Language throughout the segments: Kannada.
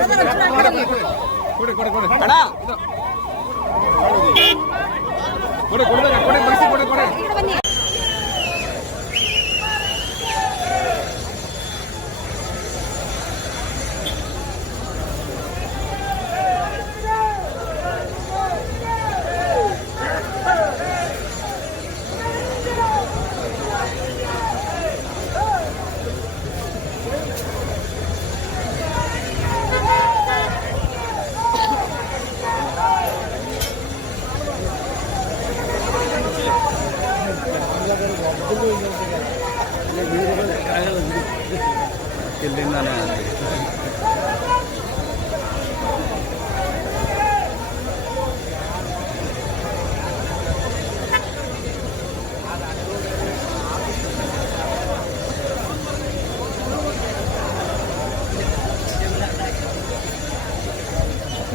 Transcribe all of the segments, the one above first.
கொடு கொடு கொடு கொடு கொடு கொடு கொடு Telangana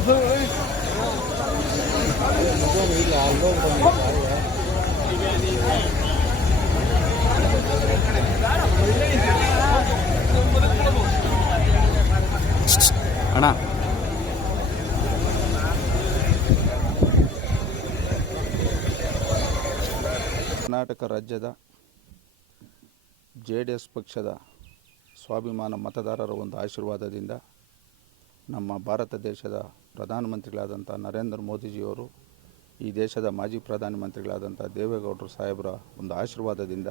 Hãy subscribe cho kênh Ghiền Mì Gõ Để không bỏ lỡ những video hấp dẫn ಅಣ್ಣ. ಕರ್ನಾಟಕ ರಾಜ್ಯದ ಜೆ ಡಿ ಎಸ್ ಪಕ್ಷದ ಸ್ವಾಭಿಮಾನ ಮತದಾರರ ಒಂದು ಆಶೀರ್ವಾದದಿಂದ ನಮ್ಮ ಭಾರತ ದೇಶದ ಪ್ರಧಾನಮಂತ್ರಿಗಳಾದಂಥ ನರೇಂದ್ರ ಮೋದಿಜಿಯವರು, ಈ ದೇಶದ ಮಾಜಿ ಪ್ರಧಾನಮಂತ್ರಿಗಳಾದಂಥ ದೇವೇಗೌಡರು ಸಾಹೇಬರ ಒಂದು ಆಶೀರ್ವಾದದಿಂದ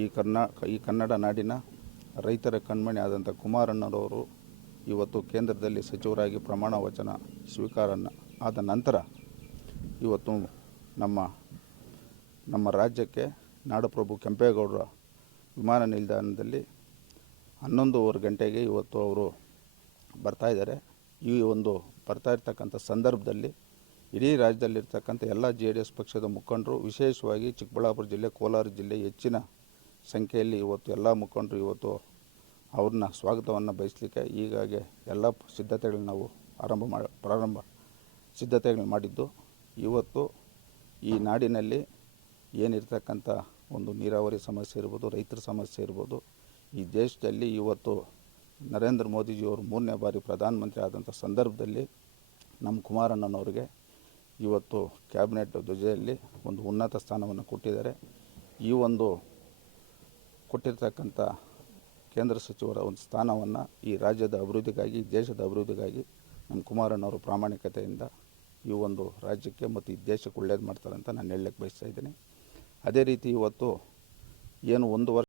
ಈ ಕರ್ನಾ, ಈ ಕನ್ನಡ ನಾಡಿನ ರೈತರ ಕಣ್ಮಣಿ ಆದಂಥ ಕುಮಾರಣ್ಣನವರು ಇವತ್ತು ಕೇಂದ್ರದಲ್ಲಿ ಸಚಿವರಾಗಿ ಪ್ರಮಾಣ ವಚನ ಸ್ವೀಕಾರ ಆದ ನಂತರ ಇವತ್ತು ನಮ್ಮ ನಮ್ಮ ರಾಜ್ಯಕ್ಕೆ ನಾಡಪ್ರಭು ಕೆಂಪೇಗೌಡರ ವಿಮಾನ ನಿಲ್ದಾಣದಲ್ಲಿ ಹನ್ನೊಂದೂವರೆ ಗಂಟೆಗೆ ಇವತ್ತು ಅವರು ಬರ್ತಾ ಇದ್ದಾರೆ. ಈ ಒಂದು ಬರ್ತಾ ಇರ್ತಕ್ಕಂಥ ಸಂದರ್ಭದಲ್ಲಿ ಇಡೀ ರಾಜ್ಯದಲ್ಲಿರ್ತಕ್ಕಂಥ ಎಲ್ಲ ಜೆ ಡಿ ಎಸ್ ಪಕ್ಷದ ಮುಖಂಡರು, ವಿಶೇಷವಾಗಿ ಚಿಕ್ಕಬಳ್ಳಾಪುರ ಜಿಲ್ಲೆ, ಕೋಲಾರ ಜಿಲ್ಲೆ, ಹೆಚ್ಚಿನ ಸಂಖ್ಯೆಯಲ್ಲಿ ಇವತ್ತು ಎಲ್ಲ ಮುಖಂಡರು ಇವತ್ತು ಅವ್ರನ್ನ ಸ್ವಾಗತವನ್ನು ಬಯಸಲಿಕ್ಕೆ ಈಗಾಗೆ ಎಲ್ಲ ಸಿದ್ಧತೆಗಳನ್ನ ನಾವು ಆರಂಭ ಮಾಡಿ, ಪ್ರಾರಂಭ ಸಿದ್ಧತೆಗಳು ಮಾಡಿದ್ದು. ಇವತ್ತು ಈ ನಾಡಿನಲ್ಲಿ ಏನಿರ್ತಕ್ಕಂಥ ಒಂದು ನೀರಾವರಿ ಸಮಸ್ಯೆ ಇರ್ಬೋದು, ರೈತರ ಸಮಸ್ಯೆ ಇರ್ಬೋದು, ಈ ದೇಶದಲ್ಲಿ ಇವತ್ತು ನರೇಂದ್ರ ಮೋದಿಜಿಯವರು ಮೂರನೇ ಬಾರಿ ಪ್ರಧಾನಮಂತ್ರಿ ಆದಂಥ ಸಂದರ್ಭದಲ್ಲಿ ನಮ್ಮ ಕುಮಾರಣ್ಣನವರಿಗೆ ಇವತ್ತು ಕ್ಯಾಬಿನೆಟ್ ಧ್ವಜೆಯಲ್ಲಿ ಒಂದು ಉನ್ನತ ಸ್ಥಾನವನ್ನು ಕೊಟ್ಟಿದ್ದಾರೆ. ಈ ಒಂದು ಕೊಟ್ಟಿರ್ತಕ್ಕಂಥ ಕೇಂದ್ರ ಸಚಿವರ ಒಂದು ಸ್ಥಾನವನ್ನು ಈ ರಾಜ್ಯದ ಅಭಿವೃದ್ಧಿಗಾಗಿ, ದೇಶದ ಅಭಿವೃದ್ಧಿಗಾಗಿ ನಮ್ಮ ಕುಮಾರಣ್ಣವರು ಪ್ರಾಮಾಣಿಕತೆಯಿಂದ ಈ ಒಂದು ರಾಜ್ಯಕ್ಕೆ ಮತ್ತು ಈ ದೇಶಕ್ಕೆ ಒಳ್ಳೇದು ಮಾಡ್ತಾರೆ ಅಂತ ನಾನು ಹೇಳಲಿಕ್ಕೆ ಬಯಸ್ತಾ ಇದ್ದೀನಿ. ಅದೇ ರೀತಿ ಇವತ್ತು ಏನು ಒಂದು ವರ್ಷ